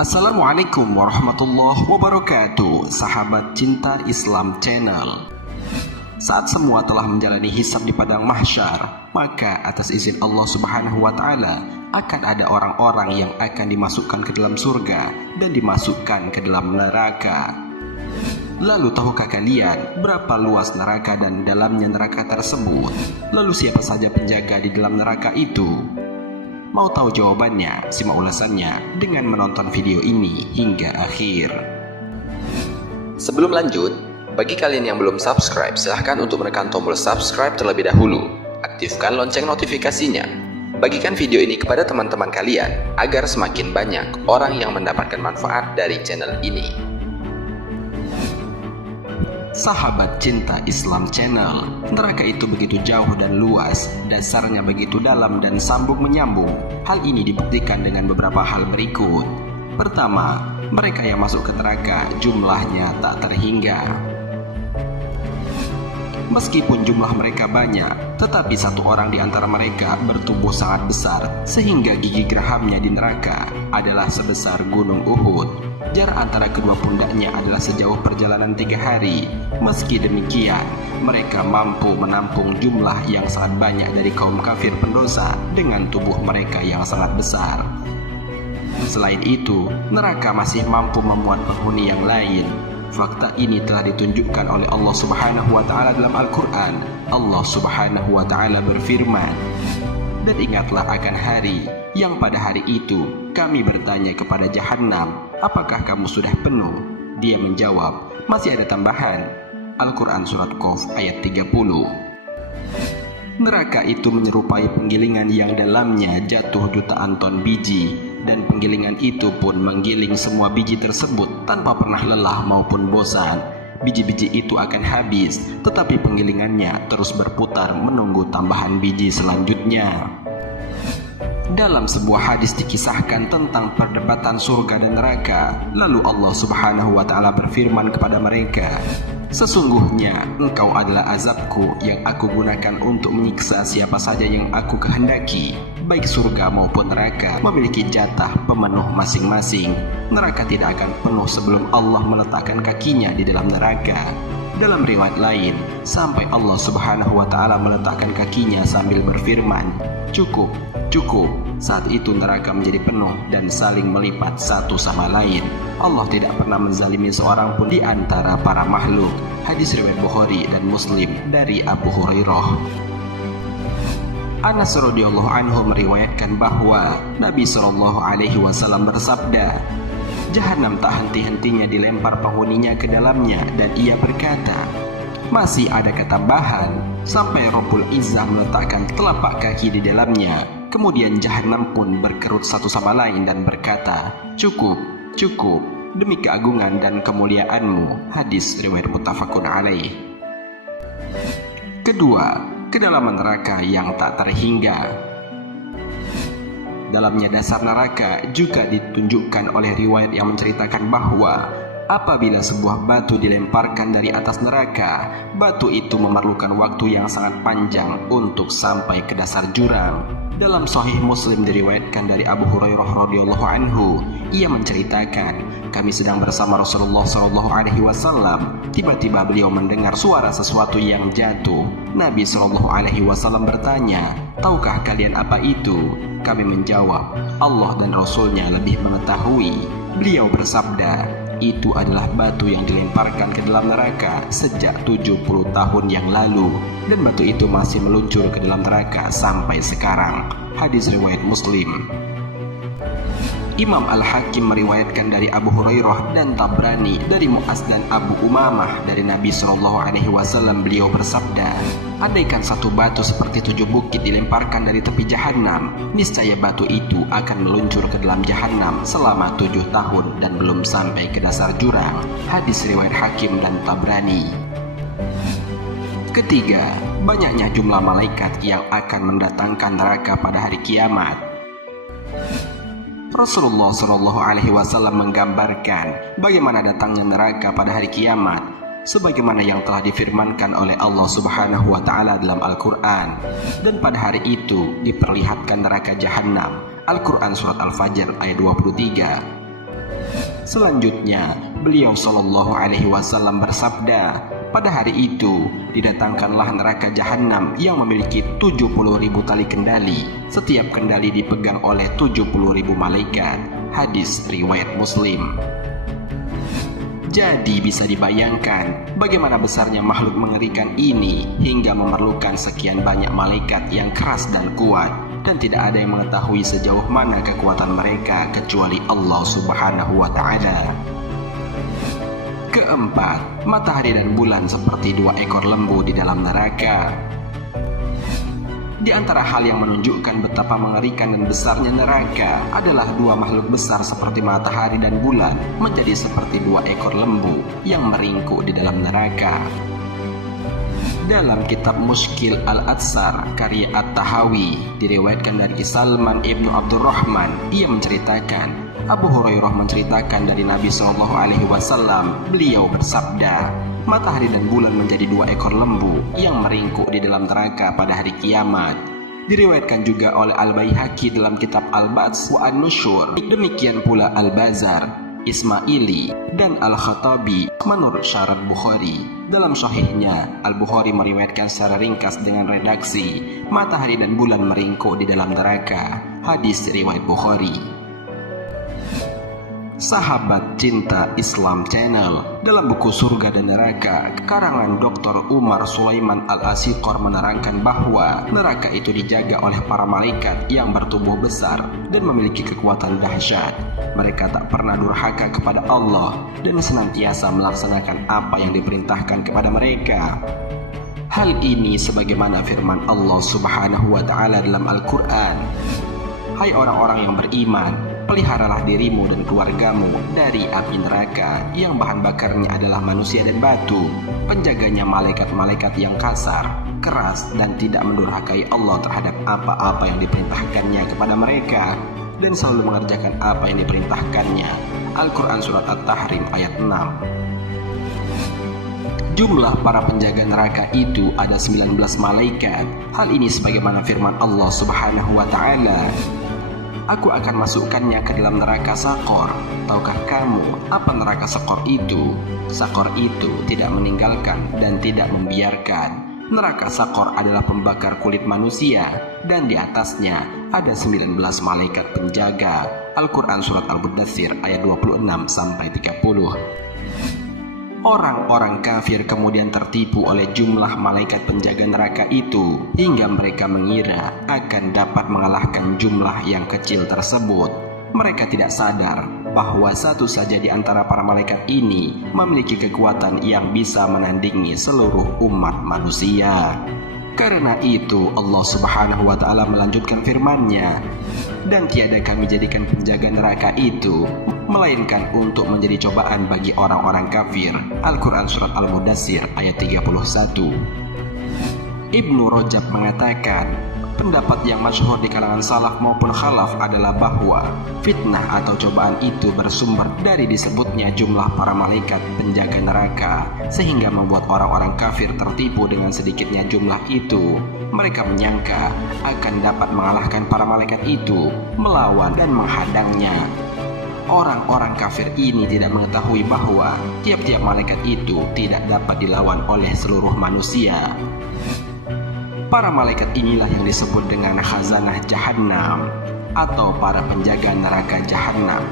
Assalamualaikum warahmatullahi wabarakatuh, sahabat cinta Islam Channel. Saat semua telah menjalani hisab di padang mahsyar, maka atas izin Allah Subhanahu wa Ta'ala akan ada orang-orang yang akan dimasukkan ke dalam surga dan dimasukkan ke dalam neraka. Lalu tahukah kalian berapa luas neraka dan dalamnya neraka tersebut? Lalu siapa saja penjaga di dalam neraka itu? Mau tahu jawabannya? Simak ulasannya dengan menonton video ini hingga akhir. Sebelum lanjut, bagi kalian yang belum subscribe, silahkan untuk menekan tombol subscribe terlebih dahulu. Aktifkan lonceng notifikasinya. Bagikan video ini kepada teman-teman kalian agar semakin banyak orang yang mendapatkan manfaat dari channel ini. Sahabat cinta Islam Channel, neraka itu begitu jauh dan luas, dasarnya begitu dalam dan sambung menyambung. Hal ini dibuktikan dengan beberapa hal berikut. Pertama, mereka yang masuk ke neraka jumlahnya tak terhingga. Meskipun jumlah mereka banyak, tetapi satu orang di antara mereka bertubuh sangat besar, sehingga gigi gerahamnya di neraka adalah sebesar gunung Uhud. Jarak antara kedua pundaknya adalah sejauh perjalanan 3 hari. Meski demikian, mereka mampu menampung jumlah yang sangat banyak dari kaum kafir pendosa dengan tubuh mereka yang sangat besar. Selain itu, neraka masih mampu memuat penghuni yang lain. Fakta ini telah ditunjukkan oleh Allah Subhanahu wa Ta'ala dalam Al-Quran. Allah Subhanahu wa Ta'ala berfirman, "Dan ingatlah akan hari yang pada hari itu kami bertanya kepada Jahannam, apakah kamu sudah penuh? Dia menjawab, masih ada tambahan." Al-Quran Surat Qaf ayat 30. Neraka itu menyerupai penggilingan yang dalamnya jatuh jutaan ton biji, dan penggilingan itu pun menggiling semua biji tersebut tanpa pernah lelah maupun bosan. Biji-biji itu akan habis, tetapi penggilingannya terus berputar menunggu tambahan biji selanjutnya. Dalam sebuah hadis dikisahkan tentang perdebatan surga dan neraka. Lalu Allah Subhanahu wa Ta'ala berfirman kepada mereka, "Sesungguhnya engkau adalah azabku yang aku gunakan untuk menyiksa siapa saja yang aku kehendaki. Baik surga maupun neraka memiliki jatah pemenuh masing-masing. Neraka tidak akan penuh sebelum Allah meletakkan kakinya di dalam neraka." Dalam riwayat lain, sampai Allah Subhanahu wa Ta'ala meletakkan kakinya sambil berfirman, "Cukup, cukup." Saat itu neraka menjadi penuh dan saling melipat satu sama lain. Allah tidak pernah menzalimi seorang pun di antara para makhluk. Hadis riwayat Bukhari dan Muslim dari Abu Hurairah. Anas radhiyallahu anhu meriwayatkan bahwa Nabi SAW bersabda, "Jahannam tak henti-hentinya dilempar penghuninya ke dalamnya, dan ia berkata, masih ada tambahan, sampai Rabbul Izzah meletakkan telapak kaki di dalamnya. Kemudian Jahannam pun berkerut satu sama lain dan berkata, cukup, cukup, demi keagungan dan kemuliaanmu." Hadis riwayat muttafaqun alaih. Kedua, kedalaman neraka yang tak terhingga. Dalamnya dasar neraka juga ditunjukkan oleh riwayat yang menceritakan bahwa apabila sebuah batu dilemparkan dari atas neraka, batu itu memerlukan waktu yang sangat panjang untuk sampai ke dasar jurang. Dalam Sahih Muslim diriwayatkan dari Abu Hurairah radhiyallahu anhu, ia menceritakan, kami sedang bersama Rasulullah SAW. Tiba-tiba beliau mendengar suara sesuatu yang jatuh. Nabi SAW bertanya, "Tahukah kalian apa itu?" Kami menjawab, "Allah dan Rasulnya lebih mengetahui." Beliau bersabda, "Itu adalah batu yang dilemparkan ke dalam neraka sejak 70 tahun yang lalu, dan batu itu masih meluncur ke dalam neraka sampai sekarang." Hadis riwayat Muslim. Imam Al-Hakim meriwayatkan dari Abu Hurairah dan Tabrani dari Mu'az dan Abu Umamah dari Nabi SAW. Beliau bersabda, "Andaikan satu batu seperti 7 bukit dilemparkan dari tepi Jahannam, niscaya batu itu akan meluncur ke dalam Jahannam selama 7 tahun dan belum sampai ke dasar jurang." Hadis riwayat Hakim dan Tabrani. Ketiga, banyaknya jumlah malaikat yang akan mendatangkan neraka pada hari kiamat. Rasulullah SAW menggambarkan bagaimana datangnya neraka pada hari kiamat, sebagaimana yang telah difirmankan oleh Allah Subhanahu wa Ta'ala dalam Al-Quran. Dan pada hari itu diperlihatkan neraka Jahannam Al-Quran Surat Al-Fajr ayat 23. Selanjutnya, beliau Shallallahu Alaihi Wasallam bersabda, pada hari itu didatangkanlah neraka jahanam yang memiliki 70.000 tali kendali. Setiap kendali dipegang oleh 70.000 malaikat. Hadis riwayat Muslim. Jadi bisa dibayangkan bagaimana besarnya makhluk mengerikan ini hingga memerlukan sekian banyak malaikat yang keras dan kuat, dan tidak ada yang mengetahui sejauh mana kekuatan mereka kecuali Allah Subhanahu wa Ta'ala. Keempat, matahari dan bulan seperti dua ekor lembu di dalam neraka. Di antara hal yang menunjukkan betapa mengerikan dan besarnya neraka adalah dua makhluk besar seperti matahari dan bulan menjadi seperti dua ekor lembu yang meringkuk di dalam neraka. Dalam kitab Mushkil Al-Atsar karya At-Tahawi diriwayatkan dari Salman ibnu Abdurrahman, ia menceritakan Abu Hurairah menceritakan dari Nabi SAW, beliau bersabda, matahari dan bulan menjadi dua ekor lembu yang meringkuk di dalam neraka pada hari kiamat. Diriwayatkan juga oleh Al-Baihaqi dalam kitab Al-Ba'ts wa An-Nusyur, demikian pula Al-Bazar, Ismaili, dan Al-Khattabi menurut syarat Bukhari. Dalam sahihnya, Al-Bukhari meriwayatkan secara ringkas dengan redaksi, matahari dan bulan meringkuk di dalam neraka. Hadis riwayat Bukhari. Sahabat Cinta Islam Channel, dalam buku Surga dan Neraka karangan Dr. Umar Sulaiman Al-Asiqor menerangkan bahwa neraka itu dijaga oleh para malaikat yang bertubuh besar dan memiliki kekuatan dahsyat. Mereka tak pernah durhaka kepada Allah dan senantiasa melaksanakan apa yang diperintahkan kepada mereka. Hal ini sebagaimana firman Allah Subhanahu wa Ta'ala dalam Al-Quran, hai orang-orang yang beriman, peliharalah dirimu dan keluargamu dari api neraka yang bahan bakarnya adalah manusia dan batu. Penjaganya malaikat-malaikat yang kasar, keras, dan tidak mendurhakai Allah terhadap apa-apa yang diperintahkannya kepada mereka, dan selalu mengerjakan apa yang diperintahkannya. Al-Quran Surat At-Tahrim ayat 6. Jumlah para penjaga neraka itu ada 19 malaikat. Hal ini sebagaimana firman Allah Subhanahu wa Ta'ala, aku akan masukkannya ke dalam neraka Sakor. Tahukah kamu apa neraka Sakor itu? Sakor itu tidak meninggalkan dan tidak membiarkan. Neraka Sakor adalah pembakar kulit manusia, dan di atasnya ada 19 malaikat penjaga. Al-Quran Surat Al-Mudaththir ayat 26-30. Orang-orang kafir kemudian tertipu oleh jumlah malaikat penjaga neraka itu hingga mereka mengira akan dapat mengalahkan jumlah yang kecil tersebut. Mereka tidak sadar bahwa satu saja di antara para malaikat ini memiliki kekuatan yang bisa menandingi seluruh umat manusia. Karena itu Allah Subhanahu wa Ta'ala melanjutkan firman-Nya, dan tiada kami jadikan penjaga neraka itu melainkan untuk menjadi cobaan bagi orang-orang kafir. Al-Quran Surat Al-Mudaththir ayat 31. Ibnu Rajab mengatakan, pendapat yang masyhur di kalangan salaf maupun khalaf adalah bahwa fitnah atau cobaan itu bersumber dari disebutnya jumlah para malaikat penjaga neraka, sehingga membuat orang-orang kafir tertipu dengan sedikitnya jumlah itu. Mereka menyangka akan dapat mengalahkan para malaikat itu, melawan dan menghadangnya. Orang-orang kafir ini tidak mengetahui bahwa tiap-tiap malaikat itu tidak dapat dilawan oleh seluruh manusia. Para malaikat inilah yang disebut dengan khazanah Jahannam atau para penjaga neraka Jahannam.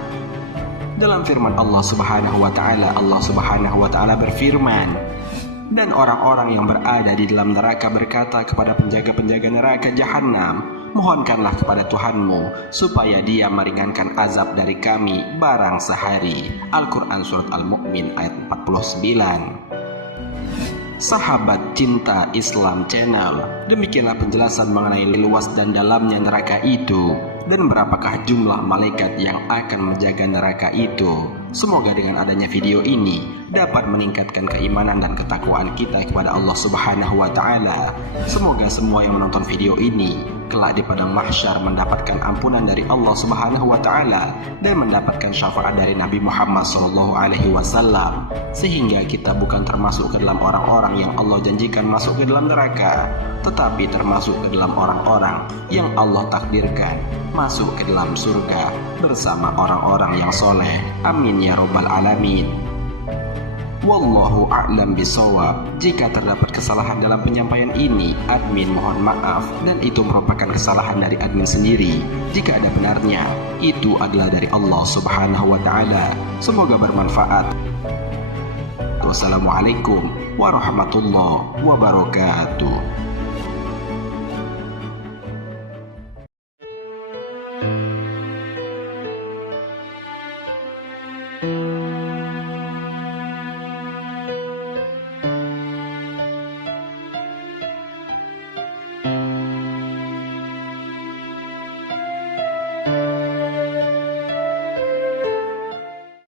Dalam firman Allah Subhanahu wa Ta'ala, Allah Subhanahu wa Ta'ala berfirman, dan orang-orang yang berada di dalam neraka berkata kepada penjaga-penjaga neraka Jahannam, mohonkanlah kepada Tuhanmu supaya Dia meringankan azab dari kami barang sehari. Al-Quran Surat Al-Mu'min ayat 49. Sahabat Cinta Islam Channel, demikianlah penjelasan mengenai luas dan dalamnya neraka itu dan berapakah jumlah malaikat yang akan menjaga neraka itu. Semoga dengan adanya video ini dapat meningkatkan keimanan dan ketakwaan kita kepada Allah Subhanahu wa Ta'ala. Semoga semua yang menonton video ini kelak di padang mahsyar mendapatkan ampunan dari Allah Subhanahu wa Ta'ala dan mendapatkan syafaat dari Nabi Muhammad SAW, sehingga kita bukan termasuk ke dalam orang-orang yang Allah janjikan masuk ke dalam neraka, tetapi termasuk ke dalam orang-orang yang Allah takdirkan masuk ke dalam surga bersama orang-orang yang soleh. Amin ya robbal alamin. Wallahu a'lam bisawab. Jika terdapat kesalahan dalam penyampaian ini, admin mohon maaf, dan itu merupakan kesalahan dari admin sendiri. Jika ada benarnya, itu adalah dari Allah Subhanahu wa ta'ala. Semoga bermanfaat. Wassalamualaikum warahmatullahi wabarakatuh.